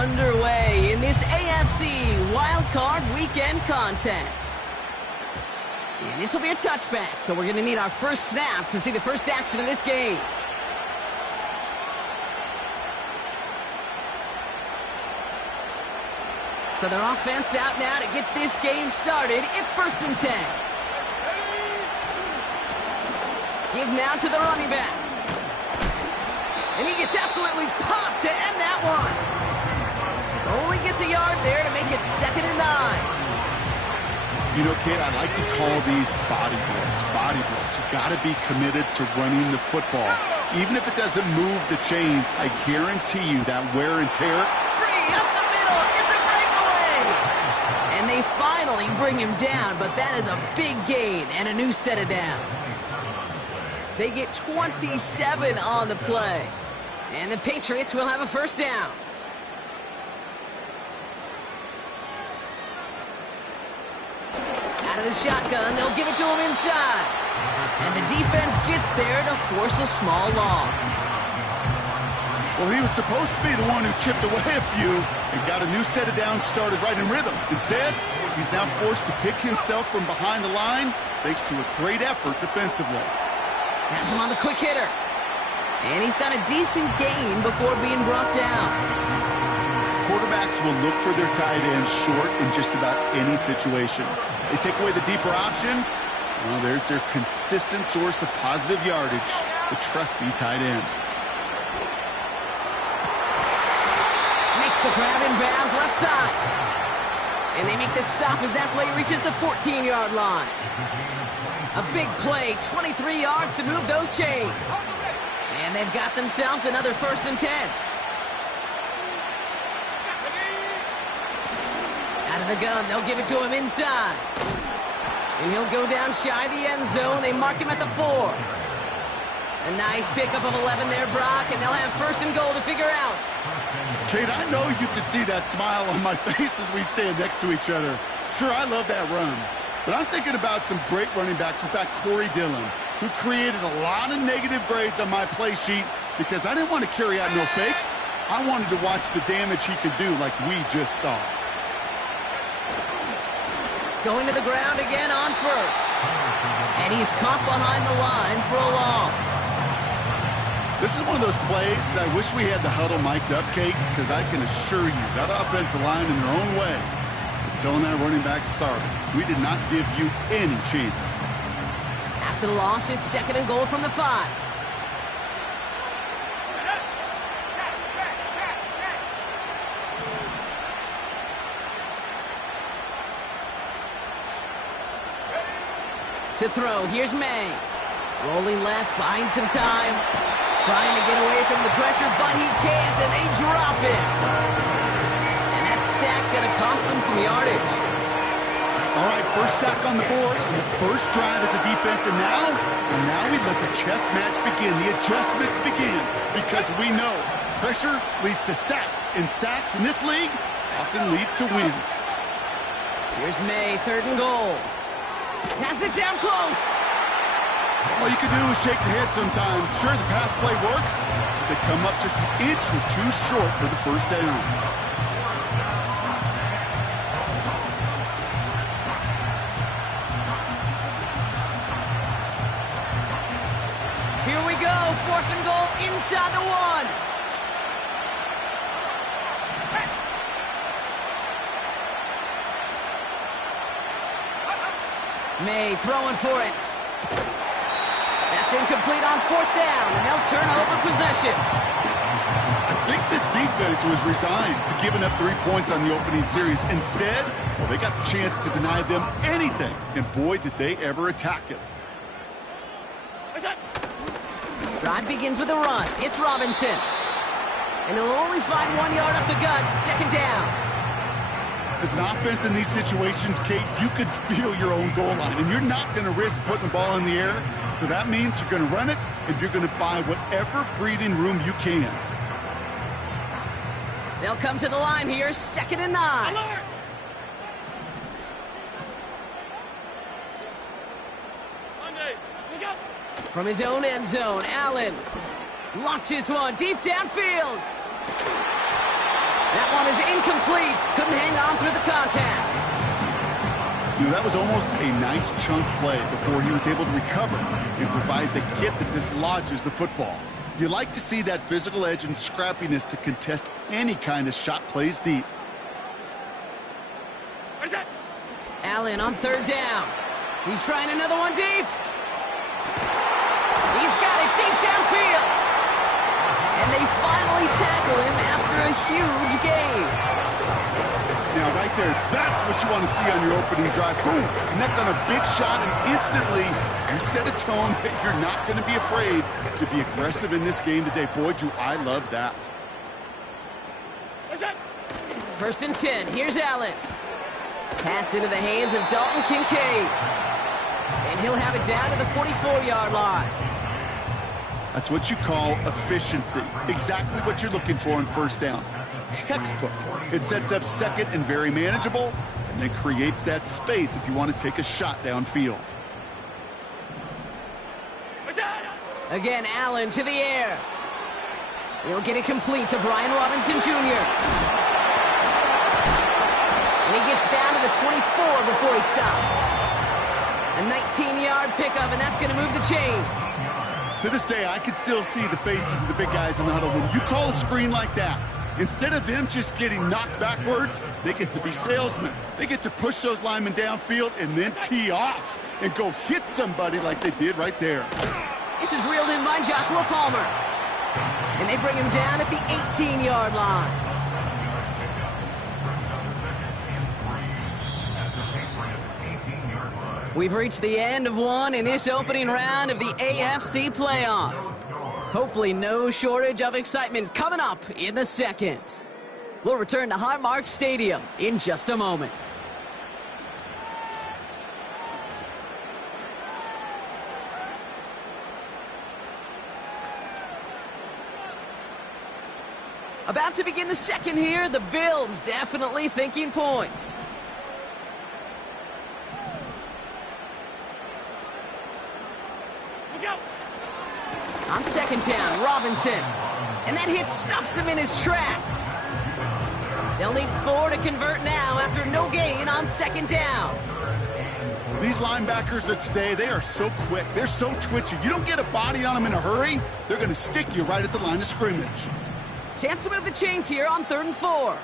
underway in this AFC Wild Card Weekend contest. And this will be a touchback, so we're going to need our first snap to see the first action of this game. So their offense out now to get this game started. It's 1st and 10. Give now to the running back. And he gets absolutely popped to end that one. Only gets a yard there to make it 2nd and 9. You know, Kate, I like to call these body blows. Body blows. You got to be committed to running the football. Even if it doesn't move the chains, I guarantee you that wear and tear. Free up the middle. It's a breakaway. And they finally bring him down, but that is a big gain and a new set of downs. They get 27 on the play. And the Patriots will have a first down. Out of the shotgun, they'll give it to him inside. And the defense gets there to force a small loss. Well, he was supposed to be the one who chipped away a few and got a new set of downs started right in rhythm. Instead, he's now forced to pick himself from behind the line thanks to a great effort defensively. Has him on the quick hitter. And he's got a decent gain before being brought down. Quarterbacks will look for their tight ends short in just about any situation. They take away the deeper options. Well, there's their consistent source of positive yardage, the trusty tight end. Makes the grab in bounds left side. And they make the stop as that play reaches the 14-yard line. A big play, 23 yards to move those chains. And they've got themselves another 1st and 10. Out of the gun, they'll give it to him inside. And he'll go down shy of the end zone. They mark him at the 4. A nice pickup of 11 there, Brock, and they'll have 1st and goal to figure out. Kate, I know you can see that smile on my face as we stand next to each other. Sure, I love that run. But I'm thinking about some great running backs with that Corey Dillon, who created a lot of negative grades on my play sheet because I didn't want to carry out no fake. I wanted to watch the damage he could do like we just saw. Going to the ground again on 1st. And he's caught behind the line for a loss. This is one of those plays that I wish we had the huddle mic'd up, Kate, because I can assure you that offensive line in their own way is telling that running back, sorry, we did not give you any chance. After the loss, it's 2nd and goal from the 5. To throw, here's May. Rolling left, buying some time. Trying to get away from the pressure, but he can't, and they drop him. And that sack gonna cost them some yardage. All right, first sack on the board, and the first drive as a defense, and now we let the chess match begin, the adjustments begin, because we know pressure leads to sacks, and sacks in this league often leads to wins. Here's May, 3rd and goal. Pass it down close. All you can do is shake your head sometimes. Sure, the pass play works, but they come up just an inch or two short for the first down. Here we go, 4th and goal inside the 1. May throwing for it. That's incomplete on 4th down, and they'll turn over possession. I think this defense was resigned to giving up 3 points on the opening series. Instead, well, they got the chance to deny them anything, and boy, did they ever attack it. Drive begins with a run. It's Robinson. And he'll only find 1 yard up the gut. 2nd down. As an offense in these situations, Kate, you could feel your own goal line, and you're not going to risk putting the ball in the air. So that means you're going to run it, and you're going to buy whatever breathing room you can. They'll come to the line here, 2nd and 9. Alert! From his own end zone, Allen launches one deep downfield. That one is incomplete. Couldn't hang on through the contact. You know, that was almost a nice chunk play before he was able to recover and provide the hit that dislodges the football. You like to see that physical edge and scrappiness to contest any kind of shot plays deep. Allen on third down. He's trying another one deep. He's got it deep downfield. And they finally tackle him after a huge gain. Now, right there, that's what you want to see on your opening drive. Boom! Connect on a big shot, and instantly you set a tone that you're not going to be afraid to be aggressive in this game today. Boy, do I love that. First and 10. Here's Allen. Pass into the hands of Dalton Kincaid. And he'll have it down to the 44-yard line. That's what you call efficiency. Exactly what you're looking for on first down. Textbook. It sets up second and very manageable, and then creates that space if you want to take a shot downfield. Again, Allen to the air. He'll get it complete to Brian Robinson Jr. And he gets down to the 24 before he stopped. A 19-yard pickup, and that's going to move the chains. To this day, I can still see the faces of the big guys in the huddle. When you call a screen like that, instead of them just getting knocked backwards, they get to be salesmen. They get to push those linemen downfield and then tee off and go hit somebody like they did right there. This is reeled in by Joshua Palmer. And they bring him down at the 18-yard line. We've reached the end of one in this opening round of the AFC playoffs. Hopefully no shortage of excitement coming up in the second. We'll return to Highmark Stadium in just a moment. About to begin the second here, the Bills definitely thinking points. On second down, Robinson. And that hit stops him in his tracks. They'll need 4 to convert now after no gain on second down. These linebackers of today, they are so quick. They're so twitchy. You don't get a body on them in a hurry, they're going to stick you right at the line of scrimmage. Chance to move the chains here on 3rd and 4.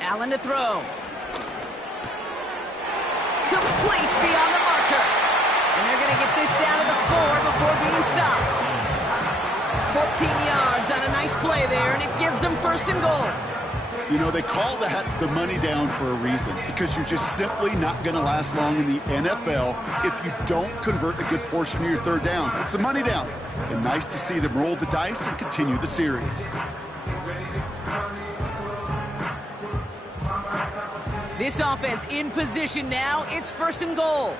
Allen to throw. Complete beyond the marker. And they're going to get this down to the 4 before being stopped. 14 yards on a nice play there, and it gives them 1st and goal. You know, they call that the money down for a reason, because you're just simply not going to last long in the NFL if you don't convert a good portion of your 3rd downs. It's the money down. And nice to see them roll the dice and continue the series. This offense in position now. It's 1st and goal.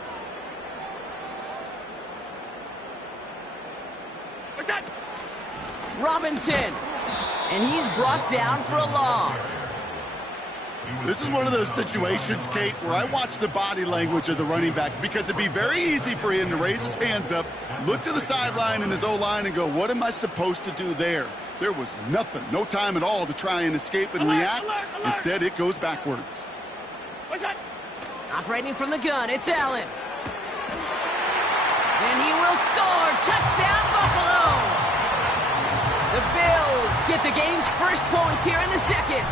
Robinson. And he's brought down for a loss. This is one of those situations, Kate, where I watch the body language of the running back, because it'd be very easy for him to raise his hands up, look to the sideline in his O-line and go, what am I supposed to do there? There was nothing, no time at all to try and escape and react. Instead, it goes backwards. Operating from the gun, it's Allen. And he will score. Touchdown, Buffalo! The Bills get the game's first points here in the second.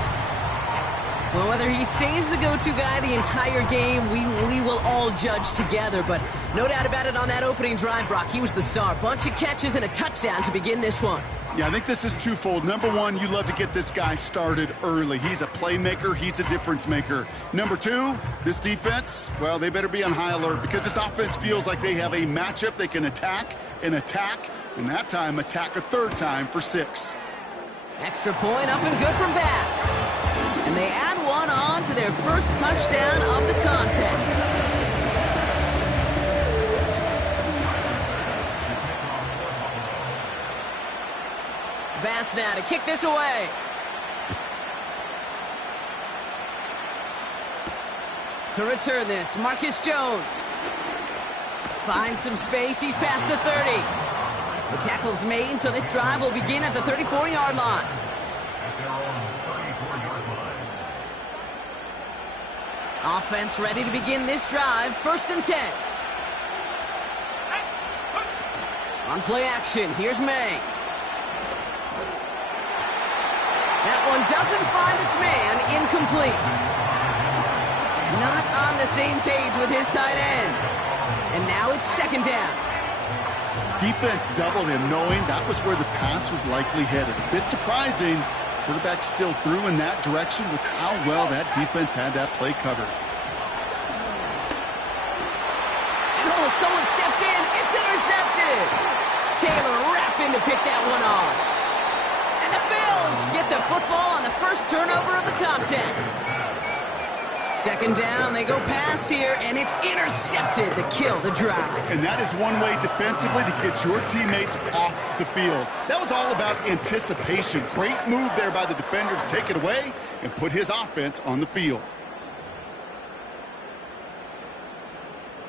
Well, whether he stays the go-to guy the entire game, we will all judge together. But no doubt about it, on that opening drive, Brock, he was the star. Bunch of catches and a touchdown to begin this one. Yeah, I think this is twofold. Number one, you love to get this guy started early. He's a playmaker. He's a difference maker. Number two, this defense, well, they better be on high alert, because this offense feels like they have a matchup they can attack, and that time attack a 3rd time for 6. Extra point up and good from Bass. And they add one on to their first touchdown of the contest. Bass now to kick this away. To return this, Marcus Jones. Finds some space. He's past the 30. The tackle's made, so this drive will begin at the 34-yard line. Offense ready to begin this drive. 1st and 10. On play action, here's May. That one doesn't find its man. Incomplete. Not on the same page with his tight end. And now it's 2nd down. Defense doubled him, knowing that was where the pass was likely headed. A bit surprising. Quarterback still threw in that direction with how well that defense had that play covered. And oh, someone stepped in. It's intercepted. Taylor rapping to pick that one off. And the Bills get the football on the first turnover of the contest. 2nd down, they go pass here, and it's intercepted to kill the drive. And that is one way defensively to get your teammates off the field. That was all about anticipation. Great move there by the defender to take it away and put his offense on the field.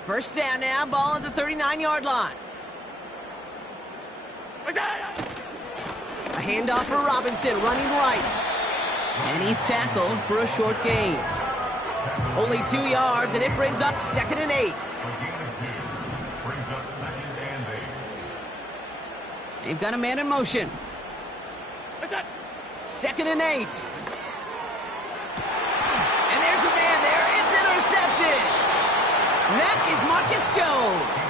1st down now, ball at the 39-yard line. A handoff for Robinson, running right. And he's tackled for a short gain. Only 2 yards, and it brings up 2nd and 8. They've got a man in motion. 2nd and 8. And there's a man there. It's intercepted. That is Marcus Jones.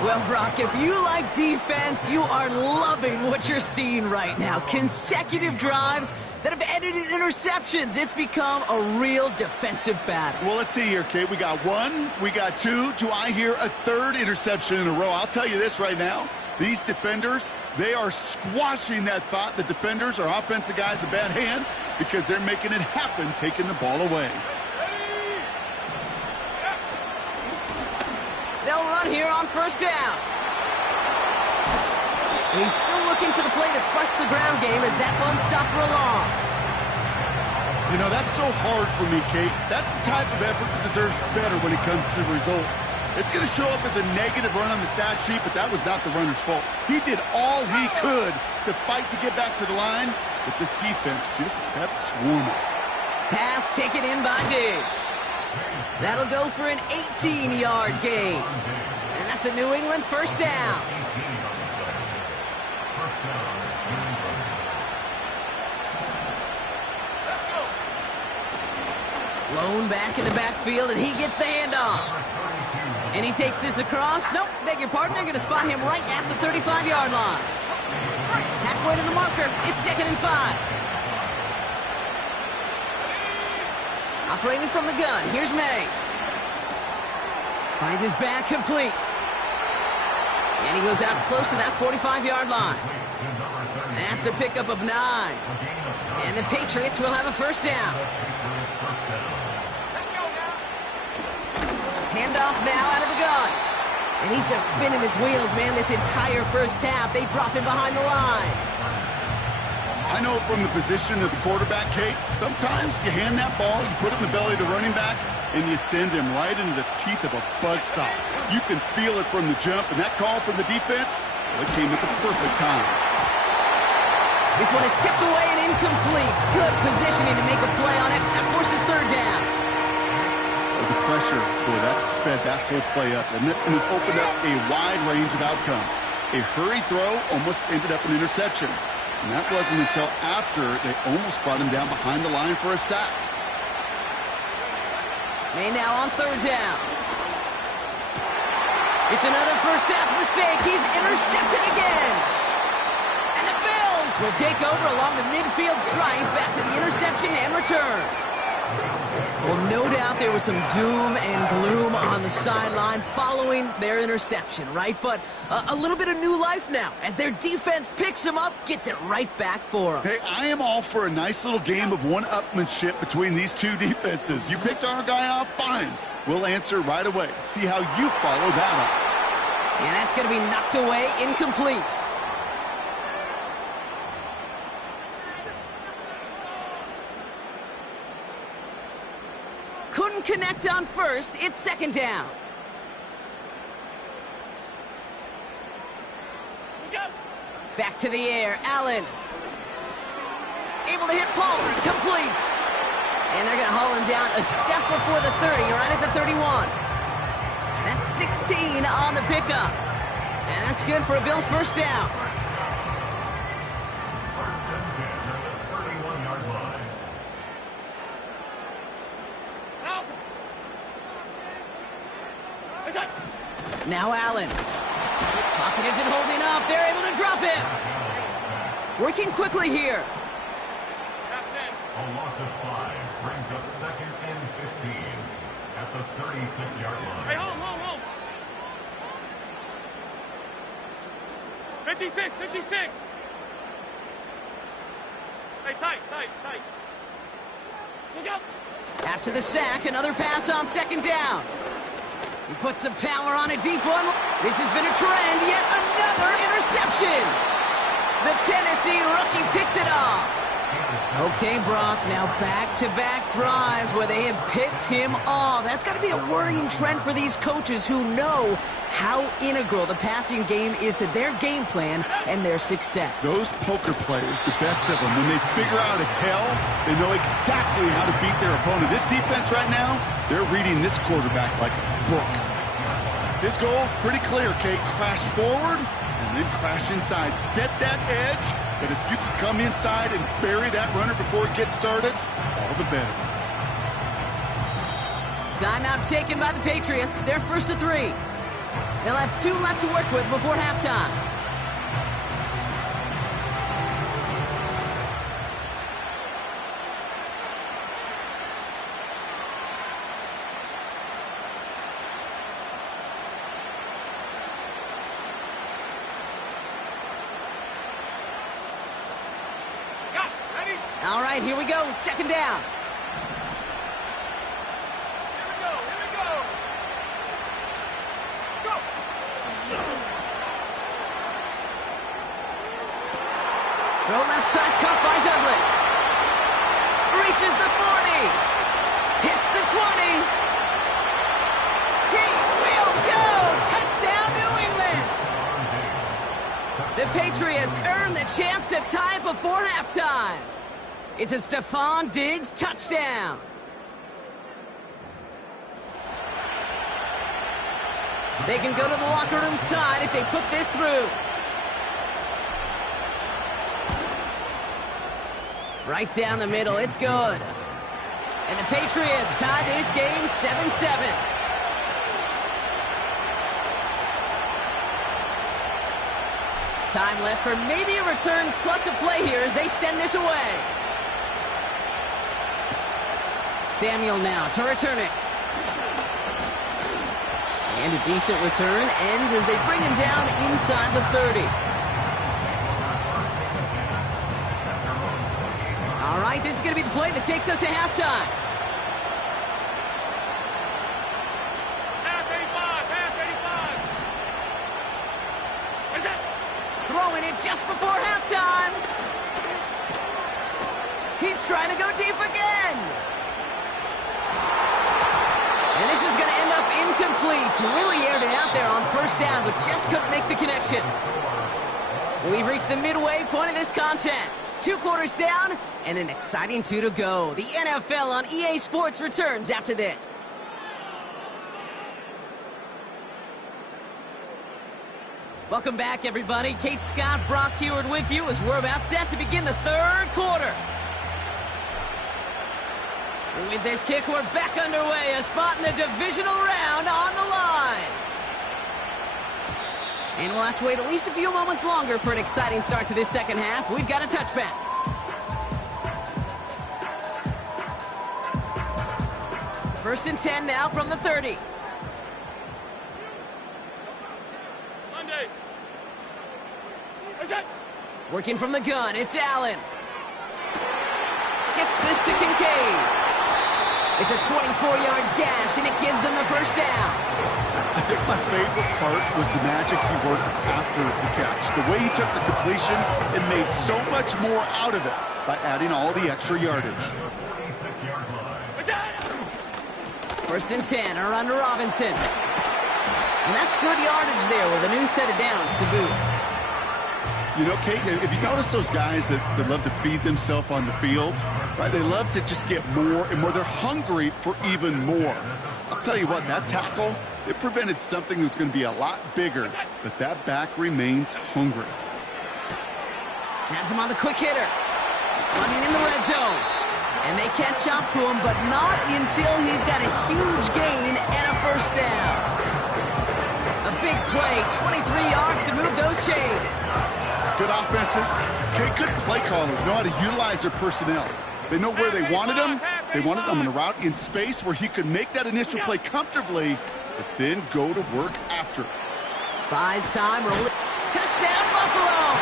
Well, Brock, if you like defense, you are loving what you're seeing right now. Consecutive drives that have ended in interceptions. It's become a real defensive battle. Well, let's see here, Kate. We got 1, we got 2. Do I hear a 3rd interception in a row? I'll tell you this right now. These defenders, they are squashing that thought. The defenders are offensive guys in bad hands because they're making it happen, taking the ball away. They'll run here on 1st down. And he's still looking for the play that sparks the ground game as that one stopped for a loss. You know, that's so hard for me, Kate. That's the type of effort that deserves better when it comes to the results. It's going to show up as a negative run on the stat sheet, but that was not the runner's fault. He did all he could to fight to get back to the line, but this defense just kept swarming. Pass taken in by Diggs. That'll go for an 18-yard gain. And that's a New England 1st down. Lone back in the backfield, and he gets the handoff. And he takes this across. Nope, beg your pardon. They're going to spot him right at the 35-yard line. Halfway to the marker. It's 2nd and 5. Operating from the gun, here's May. Finds his back complete. And he goes out close to that 45-yard line. That's a pickup of 9. And the Patriots will have a 1st down. Handoff now out of the gun. And he's just spinning his wheels, man, this entire 1st half. They drop him behind the line. I know from the position of the quarterback, Kate, sometimes you hand that ball, you put it in the belly of the running back, and you send him right into the teeth of a buzzsaw. You can feel it from the jump, and that call from the defense, well, it came at the perfect time. This one is tipped away and incomplete. Good positioning to make a play on it. That forces 3rd down. With the pressure, boy, that sped that whole play up, and it opened up a wide range of outcomes. A hurried throw almost ended up an interception. And that wasn't until after they almost brought him down behind the line for a sack. May now on 3rd down. It's another 1st half mistake. He's intercepted again. And the Bills will take over along the midfield stripe after the interception and return. Well, no doubt there was some doom and gloom on the sideline following their interception, right? But a little bit of new life now as their defense picks them up, gets it right back for them. Hey, I am all for a nice little game of one-upmanship between these two defenses. You picked our guy off, fine. We'll answer right away. See how you follow that up. And that's going to be knocked away, incomplete. Couldn't connect on 1st. It's 2nd down. Back to the air, Allen. Able to hit Pollard, complete. And they're going to haul him down a step before the 30, right at the 31. That's 16 on the pickup. And that's good for a Bills first down. First and 10 at the 31-yard line. Now Allen. Pocket isn't holding up. They're able to drop him. Working quickly here. A loss of 5 brings up second and 15 at the 36-yard line. Hey, home. 56. Hey, tight. Look out. After the sack, another pass on second down. He puts some power on a deep one. This has been a trend. Yet another interception. The Tennessee rookie picks it off. Okay, Brock, now back-to-back drives where they have picked him off. That's got to be a worrying trend for these coaches who know how integral the passing game is to their game plan and their success. Those poker players, the best of them, when they figure out a tell, they know exactly how to beat their opponent. This defense right now, they're reading this quarterback like a book. His goal is pretty clear, Kate. Crash forward and then crash inside. Set that edge. But if you can come inside and bury that runner before it gets started, all the better. Timeout taken by the Patriots. They're first to 3. They'll have 2 left to work with before halftime. All right, here we go. Second down. Here we go. Go. Throw left side, caught by Douglas. Reaches the 40. Hits the 20. He will go. Touchdown, New England. The Patriots earn the chance to tie before halftime. It's a Stephon Diggs touchdown. They can go to the locker rooms tied if they put this through. Right down the middle, it's good. And the Patriots tie this game 7-7. Time left for maybe a return plus a play here as they send this away. Samuel now to return it. And a decent return ends as they bring him down inside the 30. All right, this is going to be the play that takes us to halftime. Half 85. What's that? Throwing it just before halftime. He's trying to go deep again. And this is going to end up incomplete. He really aired it out there on first down, but just couldn't make the connection. We've reached the midway point of this contest. 2 quarters down and an exciting 2 to go. The NFL on EA Sports returns after this. Welcome back, everybody. Kate Scott, Brock Huard with you as we're about set to begin the 3rd quarter. With this kick, we're back underway. A spot in the divisional round on the line. And we'll have to wait at least a few moments longer for an exciting start to this second half. We've got a touchback. First and 10 now from the 30. Monday. What's that? Working from the gun, it's Allen. Gets this to Kincaid. It's a 24-yard gash, and it gives them the first down. I think my favorite part was the magic he worked after the catch. The way he took the completion and made so much more out of it by adding all the extra yardage. What's that? First and 10, a run to Robinson. And that's good yardage there with a new set of downs to boot. You know, Kate, if you notice those guys that love to feed themselves on the field, right? They love to just get more and more. They're hungry for even more. I'll tell you what, that tackle, it prevented something that's going to be a lot bigger, but that back remains hungry. Has him on the quick hitter. Running in the red zone. And they catch up to him, but not until he's got a huge gain and a first down. A big play, 23 yards to move those chains. Good offenses. Okay, good play callers know how to utilize their personnel. They know where they wanted him. They wanted him on a route in space where he could make that initial play comfortably, but then go to work after. Buys time, rolling. Touchdown, Buffalo!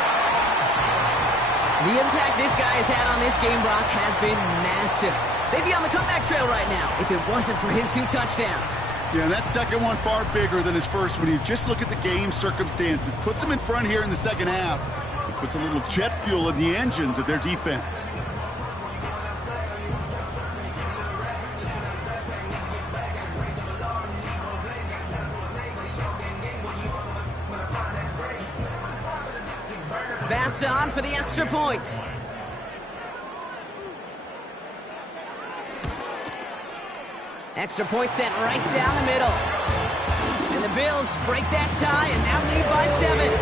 The impact this guy has had on this game, Brock, has been massive. They'd be on the comeback trail right now if it wasn't for his 2 touchdowns. Yeah, and that second one far bigger than his first when you just look at the game circumstances. Puts him in front here in the second half. It puts a little jet fuel in the engines of their defense. Bass on for the extra point. Extra point sent right down the middle. And the Bills break that tie and now lead by 7.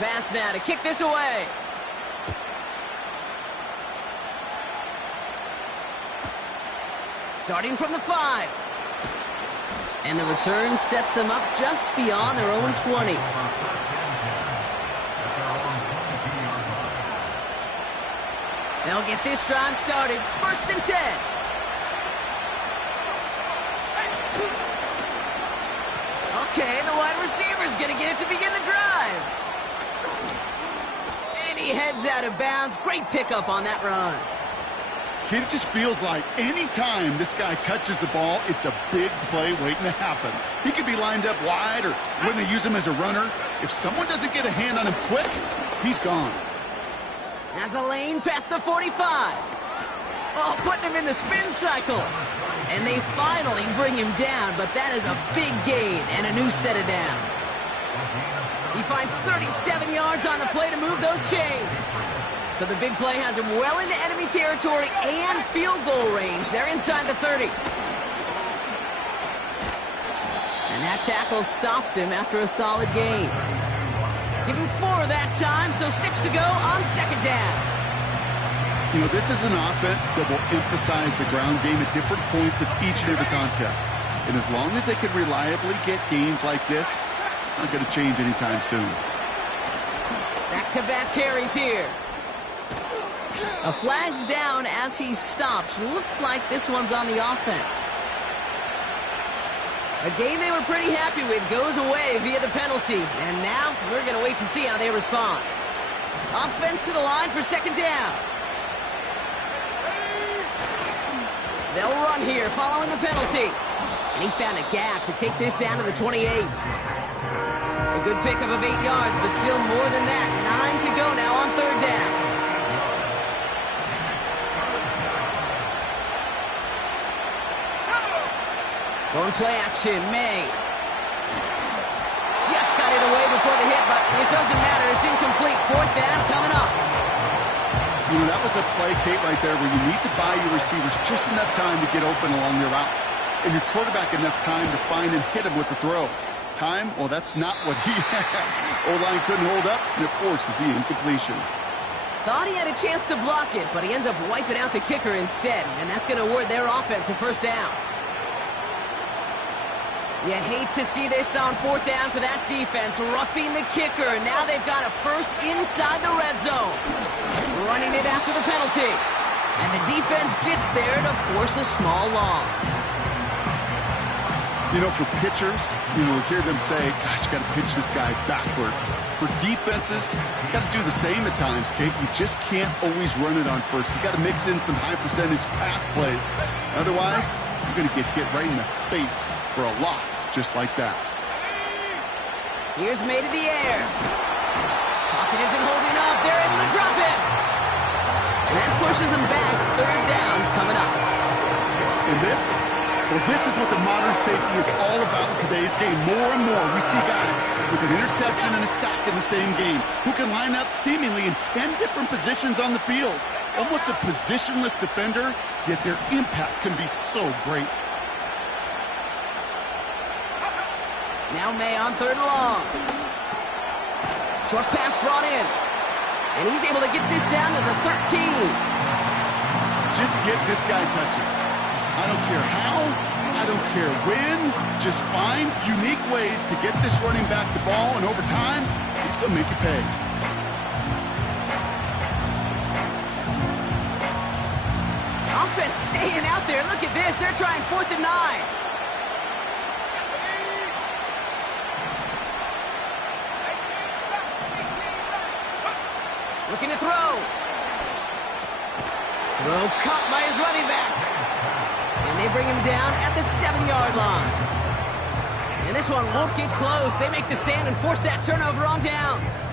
Bass now to kick this away. Starting from the 5. And the return sets them up just beyond their own 20. They'll get this drive started. 1st and 10. Okay, the wide receiver's going to get it to begin the drive. And he heads out of bounds. Great pickup on that run. It just feels like any time this guy touches the ball, it's a big play waiting to happen. He could be lined up wide or when they use him as a runner. If someone doesn't get a hand on him quick, he's gone. Has a lane past the 45. Oh, putting him in the spin cycle. And they finally bring him down, but that is a big gain and a new set of downs. He finds 37 yards on the play to move those chains. So the big play has him well into enemy territory and field goal range. They're inside the 30. And that tackle stops him after a solid gain. Give him 4 that time, so 6 to go on 2nd down. You know, this is an offense that will emphasize the ground game at different points of each and every contest. And as long as they can reliably get gains like this, it's not going to change anytime soon. Back-to-back carries here. A flag's down as he stops. Looks like this one's on the offense. A game they were pretty happy with goes away via the penalty. And now we're going to wait to see how they respond. Offense to the line for 2nd down. They'll run here following the penalty. And he found a gap to take this down to the 28. A good pickup of 8 yards, but still more than that. 9 to go now on 3rd down. Going play action, May. Just got it away before the hit, but it doesn't matter. It's incomplete. 4th down coming up. You know, that was a play, Kate, right there where you need to buy your receivers just enough time to get open along their routes. And your quarterback enough time to find and hit him with the throw. Time, well, that's not what he had. O-line couldn't hold up, and it forces the incompletion. Thought he had a chance to block it, but he ends up wiping out the kicker instead. And that's going to award their offense a 1st down. You hate to see this on 4th down for that defense. Roughing the kicker. Now they've got a first inside the red zone. Running it after the penalty. And the defense gets there to force a small loss. You know, for pitchers, you know, hear them say, gosh, you got to pitch this guy backwards. For defenses, you got to do the same at times, Kate. You just can't always run it on first. You got to mix in some high-percentage pass plays. Otherwise, you're going to get hit right in the face for a loss just like that. Here's May to the air. Pocket isn't holding up. They're able to drop it. And that pushes them back. 3rd down coming up. And this Well, this is what the modern safety is all about in today's game. More and more, we see guys with an interception and a sack in the same game who can line up seemingly in 10 different positions on the field. Almost a positionless defender, yet their impact can be so great. Now May on 3rd and long. Short pass brought in. And he's able to get this down to the 13. Just get this guy touches. I don't care how, I don't care when. Just find unique ways to get this running back the ball, and over time, he's going to make you pay. Offense staying out there. Look at this. They're trying 4th and 9. Looking to throw. Throw caught by his running back. And they bring him down at the 7-yard line. And this one won't get close. They make the stand and force that turnover on downs.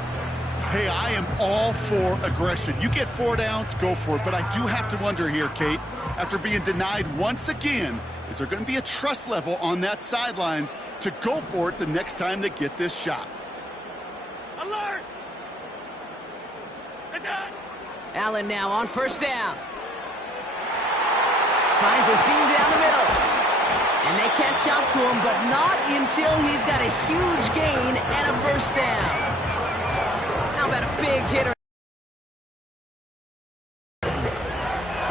Hey, I am all for aggression. You get 4 downs, go for it. But I do have to wonder here, Kate, after being denied once again, is there going to be a trust level on that sidelines to go for it the next time they get this shot? Alert! Attack! Allen now on 1st down. Finds a seam down the middle. And they catch up to him, but not until he's got a huge gain and a 1st down. How about a big hitter?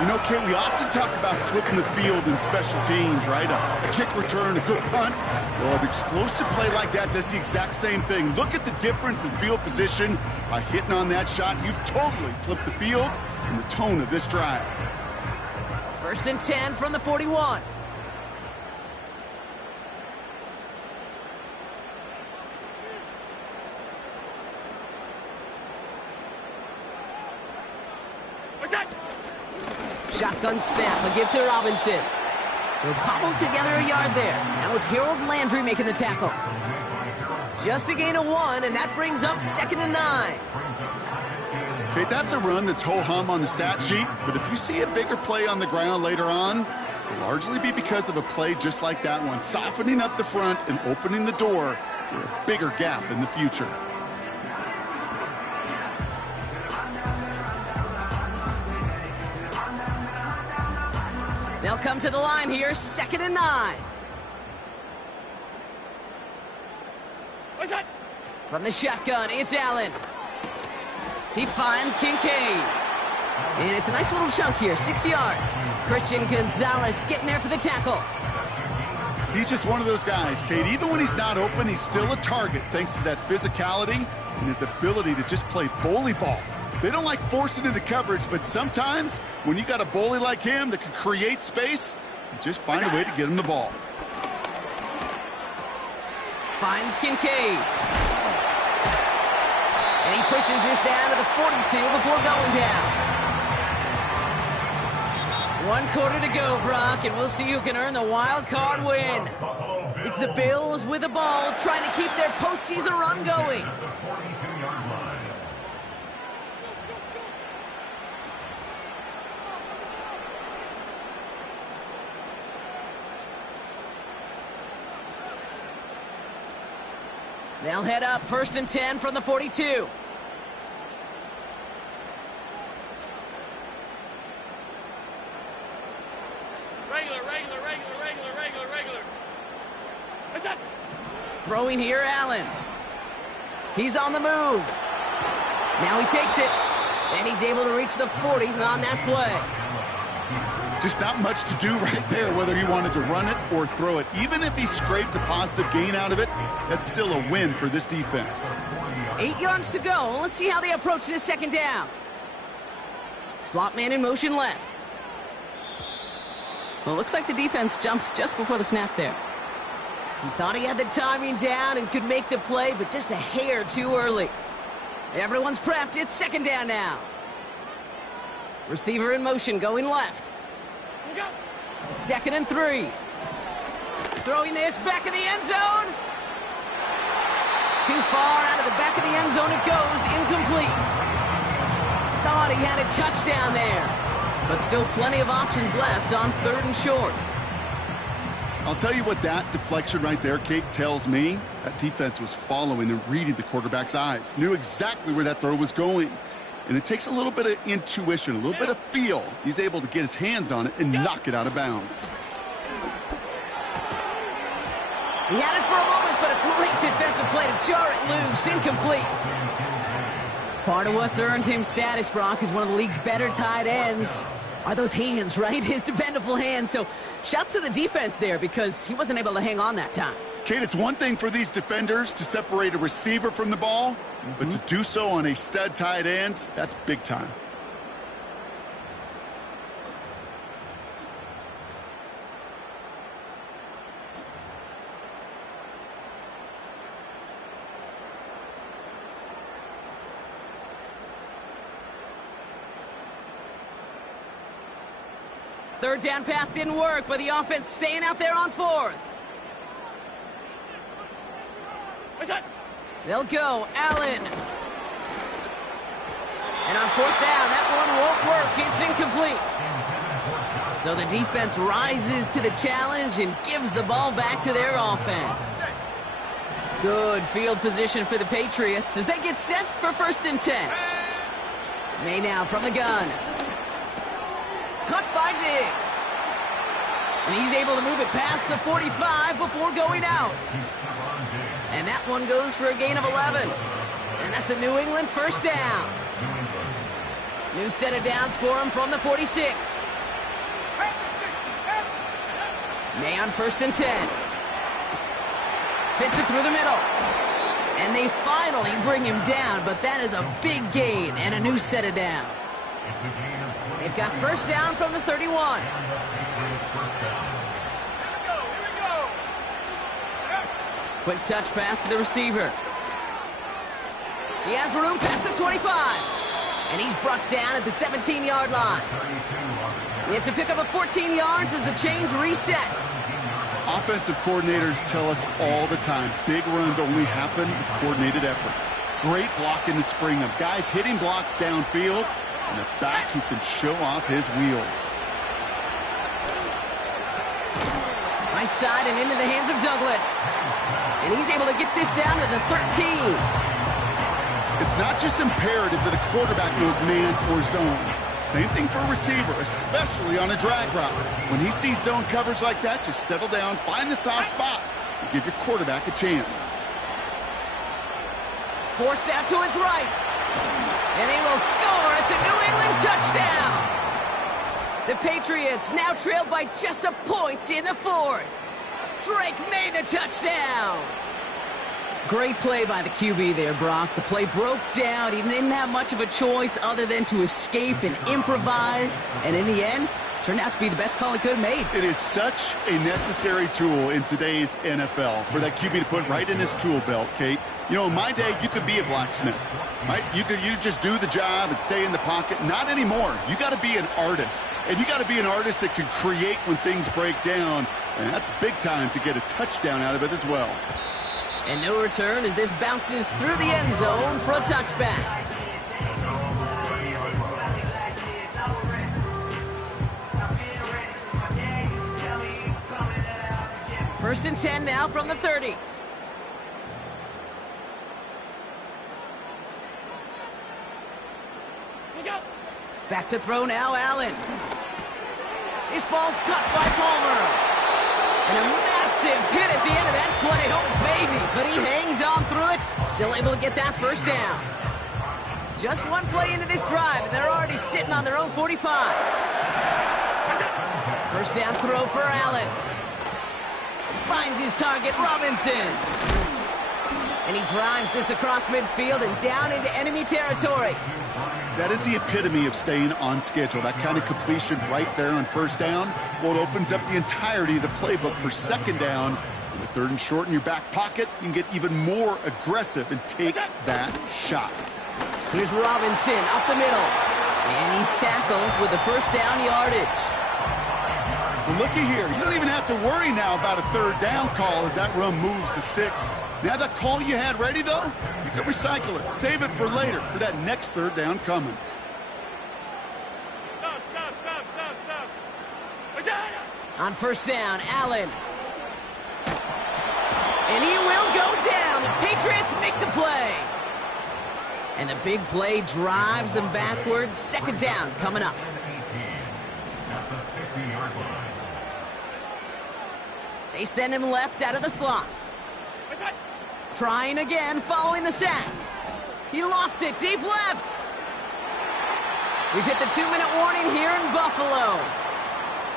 You know, Kate, we often talk about flipping the field in special teams, right? A kick return, a good punt. Well, an explosive play like that does the exact same thing. Look at the difference in field position. By hitting on that shot, you've totally flipped the field and the tone of this drive. 1st and 10 from the 41. Shotgun snap, a give to Robinson. He'll cobble together a yard there. That was Harold Landry making the tackle. Just a gain of 1, and that brings up 2nd and 9. Okay, that's a run that's ho-hum on the stat sheet, but if you see a bigger play on the ground later on, it'll largely be because of a play just like that one, softening up the front and opening the door for a bigger gap in the future. They'll come to the line here, 2nd and 9. What's that? From the shotgun, it's Allen. He finds Kincaid. And it's a nice little chunk here, 6 yards. Christian Gonzalez getting there for the tackle. He's just one of those guys, Kate. Even when he's not open, he's still a target thanks to that physicality and his ability to just play bully ball. They don't like forcing into coverage, but sometimes when you got a bully like him that can create space, you just find a way to get him the ball. Finds Kincaid. And he pushes this down to the 42 before going down. 1 quarter to go, Brock, and we'll see who can earn the wild card win. It's the Bills with the ball, trying to keep their postseason run going. They'll head up 1st and 10 from the 42. Regular. What's that? Throwing here, Allen. He's on the move. Now he takes it, and he's able to reach the 40 on that play. Just not much to do right there, whether he wanted to run it or throw it. Even if he scraped a positive gain out of it, that's still a win for this defense. 8 yards to go. Let's see how they approach this 2nd down. Slot man in motion left. Well, it looks like the defense jumps just before the snap there. He thought he had the timing down and could make the play, but just a hair too early. Everyone's prepped. It's 2nd down now. Receiver in motion going left. 2nd and 3. Throwing this back in the end zone. Too far out of the back of the end zone it goes. Incomplete. Thought he had a touchdown there. But still plenty of options left on 3rd and short. I'll tell you what that deflection right there, Kate, tells me. That defense was following and reading the quarterback's eyes, knew exactly where that throw was going. And it takes a little bit of intuition, a little bit of feel. He's able to get his hands on it and knock it out of bounds. He had it for a moment, but a great defensive play to jar it loose. Incomplete. Part of what's earned him status, Brock, is one of the league's better tight ends. Are those hands, right? His dependable hands. So shouts to the defense there because he wasn't able to hang on that time. Kate, it's one thing for these defenders to separate a receiver from the ball, but to do so on a stud tight end, that's big time. Third down pass didn't work, but the offense staying out there on fourth. They'll go. Allen. And on fourth down, that one won't work. It's incomplete. So the defense rises to the challenge and gives the ball back to their offense. Good field position for the Patriots as they get set for 1st and 10. May now from the gun. Cut by Diggs. And he's able to move it past the 45 before going out. And that one goes for a gain of 11. And that's a New England 1st down. New set of downs for him from the 46. May on 1st and 10. Fits it through the middle. And they finally bring him down, but that is a big gain and a new set of downs. They've got 1st down from the 31. Quick touch pass to the receiver. He has room past the 25. And he's brought down at the 17-yard line. It's a pickup of 14 yards as the chains reset. Offensive coordinators tell us all the time, big runs only happen with coordinated efforts. Great block in the spring of guys hitting blocks downfield and a back who can show off his wheels. Right side and into the hands of Douglas. And he's able to get this down to the 13. It's not just imperative that a quarterback knows man or zone. Same thing for a receiver, especially on a drag route. When he sees zone coverage like that, just settle down, find the soft spot, and give your quarterback a chance. Forced out to his right. And they will score. It's a New England touchdown. The Patriots now trailed by just a point in the 4th. Drake made the touchdown. Great play by the QB there, Brock. The play broke down. He didn't have much of a choice other than to escape and improvise. And in the end, turned out to be the best call he could have made. It is such a necessary tool in today's NFL for that QB to put right in his tool belt, Kate. You know, in my day, you could be a blacksmith, right? You just do the job and stay in the pocket. Not anymore. You got to be an artist. And you got to be an artist that can create when things break down. And that's big time to get a touchdown out of it as well. And no return as this bounces through the end zone for a touchback. First and 10 now from the 30. Back to throw now, Allen. This ball's cut by Palmer. And a massive hit at the end of that play. Oh, baby. But he hangs on through it. Still able to get that 1st down. Just one play into this drive, and they're already sitting on their own 45. 1st down throw for Allen. Finds his target, Robinson. And he drives this across midfield and down into enemy territory. That is the epitome of staying on schedule. That kind of completion right there on 1st down. Well, it opens up the entirety of the playbook for 2nd down. And with 3rd and short in your back pocket, you can get even more aggressive and take that shot. Here's Robinson up the middle. And he's tackled with the 1st down yardage. Well, looky here. You don't even have to worry now about a 3rd down call as that run moves the sticks. Now that call you had ready, though, you can recycle it. Save it for later for that next 3rd down coming. Stop. On 1st down, Allen. And he will go down. The Patriots make the play. And the big play drives them backwards. Second down coming up. At the 50-yard line. They send him left out of the slot. Trying again following the sack. He lofts it deep left. We've hit the 2-minute warning here in Buffalo.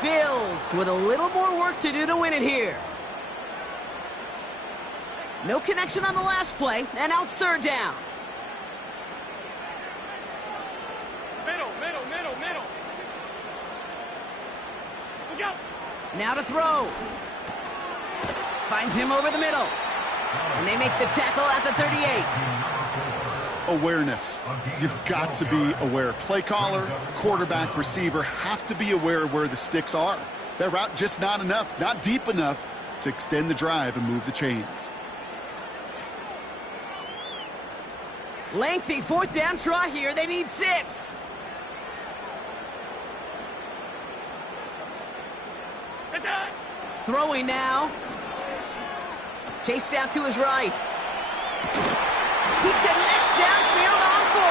Bills with a little more work to do to win it here. No connection on the last play, and now it's third down. Middle. Look out. Now to throw. Finds him over the middle. And they make the tackle at the 38. Awareness. You've got to be aware. Play caller, quarterback, receiver have to be aware of where the sticks are. That route just not enough, not deep enough to extend the drive and move the chains. Lengthy fourth down try here. They need 6. Throwing now. Chased out to his right. He connects downfield on 4.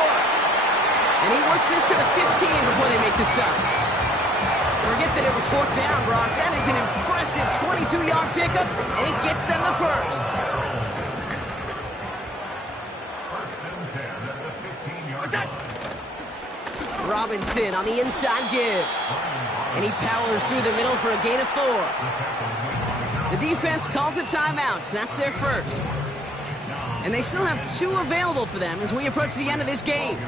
And he works this to the 15 before they make the stop. Forget that it was fourth down, Brock. That is an impressive 22-yard pickup, and it gets them the first. First and 10 at the 15-yard line. Robinson on the inside give. And he powers through the middle for a gain of 4. The defense calls a timeout. That's their first. And they still have 2 available for them as we approach the end of this game.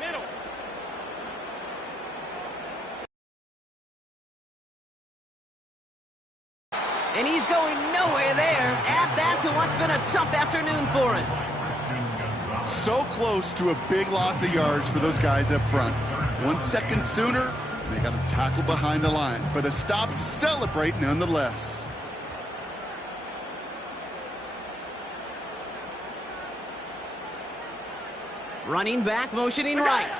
Middle. And he's going nowhere there. Add that to what's been a tough afternoon for him. So close to a big loss of yards for those guys up front. 1 second sooner, they got a tackle behind the line, but a stop to celebrate nonetheless. Running back, motioning right.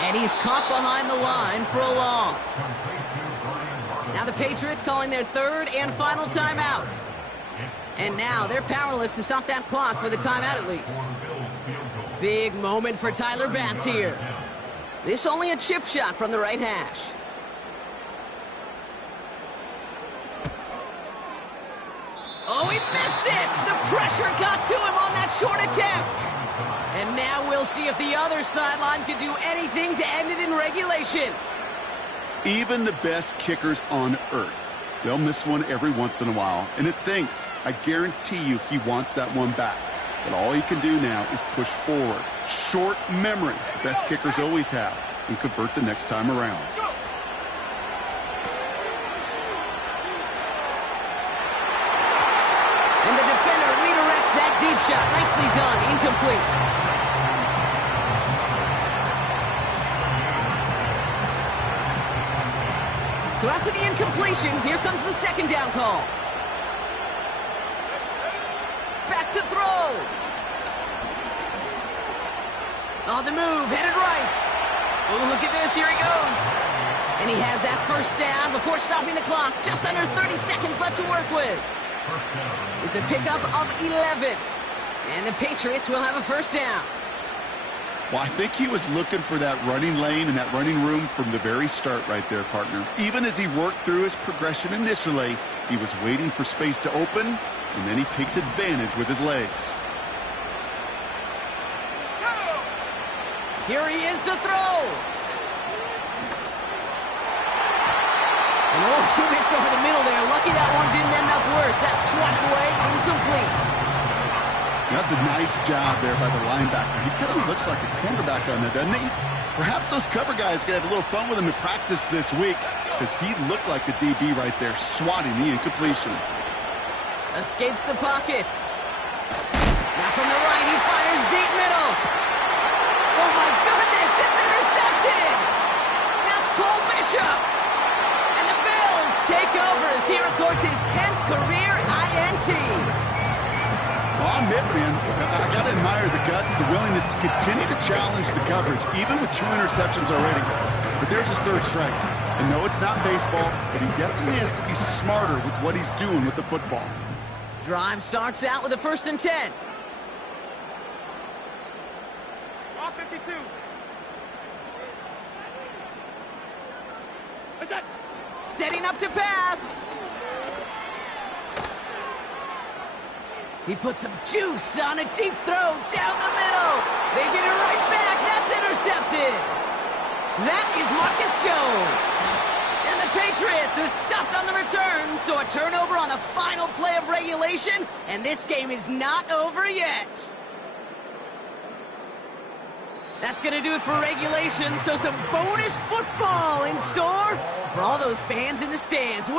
And he's caught behind the line for a loss. Now the Patriots calling their third and final timeout. And now they're powerless to stop that clock with a timeout at least. Big moment for Tyler Bass here. This only a chip shot from the right hash. Oh, he missed it! The pressure got to him on that short attempt. And now we'll see if the other sideline can do anything to end it in regulation. Even the best kickers on earth, they'll miss one every once in a while, and it stinks. I guarantee you he wants that one back. But all he can do now is push forward. Short memory, the best kickers always have, and convert the next time around. And the defender redirects that deep shot. Nicely done. Incomplete. So after the incompletion, here comes the second down call. Back to throw. On the move, headed right. Oh, look at this, here he goes. And he has that first down before stopping the clock. Just under 30 seconds left to work with. It's a pickup of 11. And the Patriots will have a first down. Well, I think he was looking for that running lane and that running room from the very start right there, partner. Even as he worked through his progression initially, he was waiting for space to open, and then he takes advantage with his legs. Here he is to throw. And oh, he missed over the middle there. Lucky that one didn't end up worse. That swatted away, incomplete. That's a nice job there by the linebacker. He kind of looks like a cornerback on that, doesn't he? Perhaps those cover guys can have a little fun with him in practice this week, because he looked like a DB right there, swatting the incompletion. Escapes the pocket. Now from the right, he fires deep middle. Oh my goodness, it's intercepted! That's Cole Bishop! And the Bills take over as he records his 10th career INT. Well, I'll admit, man, I got to admire the guts, the willingness to continue to challenge the coverage, even with 2 interceptions already. but there's his third strike. And no, it's not baseball, but he definitely has to be smarter with what he's doing with the football. Drive starts out with a 1st and 10. Draw 52. What's that? Setting up to pass. He puts some juice on a deep throw down the middle. They get it right back. That's intercepted. That is Marcus Jones. And the Patriots are stopped on the return. So a turnover on the final play of regulation. And this game is not over yet. That's going to do it for regulation. So some bonus football in store for all those fans in the stands.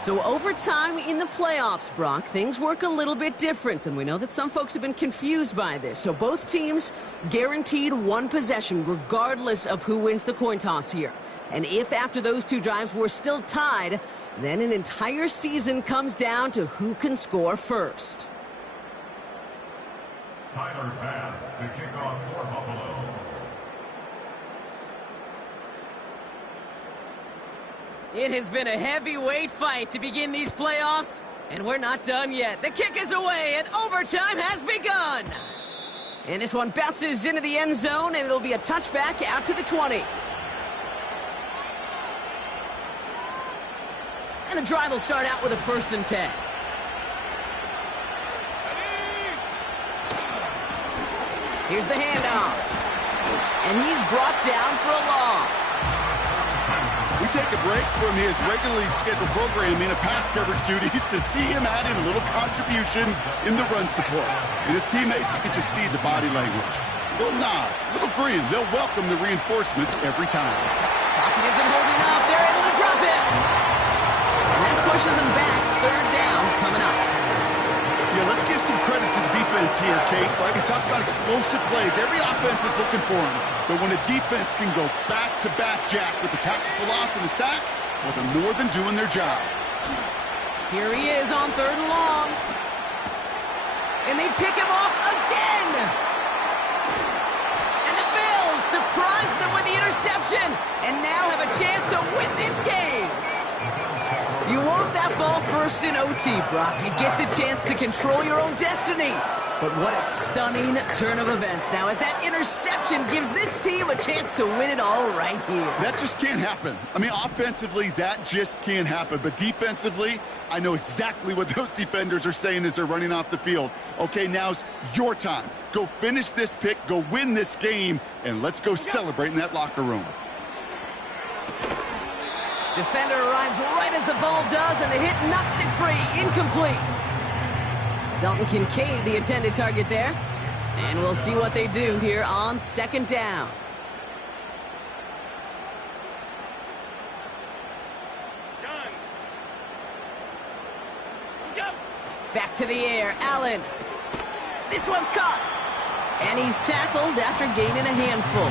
So overtime in the playoffs, Brock, things work a little bit different, and we know that some folks have been confused by this. So both teams guaranteed one possession regardless of who wins the coin toss here. And if after those two drives we're still tied, then an entire season comes down to who can score first. Tyler Bass to kick off for Buffalo. It has been a heavyweight fight to begin these playoffs, and we're not done yet. The kick is away, and overtime has begun. And this one bounces into the end zone, and it'll be a touchback out to the 20. And the drive will start out with a 1st and 10. Here's the handoff. And he's brought down for a loss. We take a break from his regularly scheduled programming of pass coverage duties to see him add in a little contribution in the run support. And his teammates, you can just see the body language. Little nod, little grin. They'll welcome the reinforcements every time. Pocket isn't holding up. They're able to drop it. And that pushes him back. 3rd down coming up. Yeah, let's give some credit to the defense here, Kate. Right? We talk about explosive plays. Every offense is looking for them. But when a defense can go back-to-back, Jack, with the tackle for loss and a sack, well, they're more than doing their job. Here he is on 3rd and long. And they pick him off again. And the Bills surprise them with the interception and now have a chance to win this game. You want that ball first in OT, Brock. You get the chance to control your own destiny. But what a stunning turn of events now as that interception gives this team a chance to win it all right here. That just can't happen. I mean, offensively, that just can't happen. But defensively, I know exactly what those defenders are saying as they're running off the field. Okay, now's your time. Go finish this pick, go win this game, and let's go celebrate in that locker room. Defender arrives right as the ball does, and the hit knocks it free. Incomplete. Dalton Kincaid, the intended target there. And we'll see what they do here on 2nd down. Gun. Look out. Back to the air. Allen. This one's caught. And he's tackled after gaining a handful.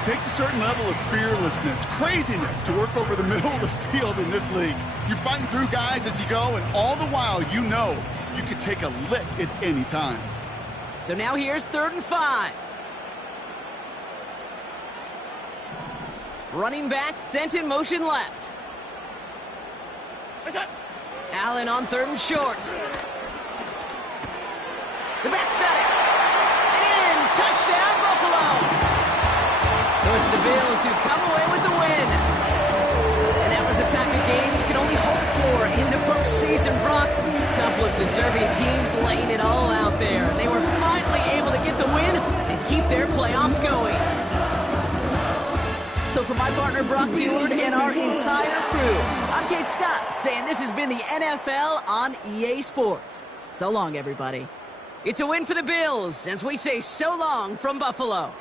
It takes a certain level of fearlessness, craziness to work over the middle of the field in this league. You're fighting through guys as you go, and all the while you know you could take a lick at any time. So now here's 3rd and 5. Running back sent in motion left. What's that? Allen on 3rd and short. The back's got it. And in. Touchdown, Buffalo. So it's the Bills who come away with the win. And that was the type of game you can only hope for in the postseason, Brock. A couple of deserving teams laying it all out there. They were finally able to get the win and keep their playoffs going. So for my partner, Brock Huard, and our entire crew, I'm Kate Scott, saying this has been the NFL on EA Sports. So long, everybody. It's a win for the Bills as we say so long from Buffalo.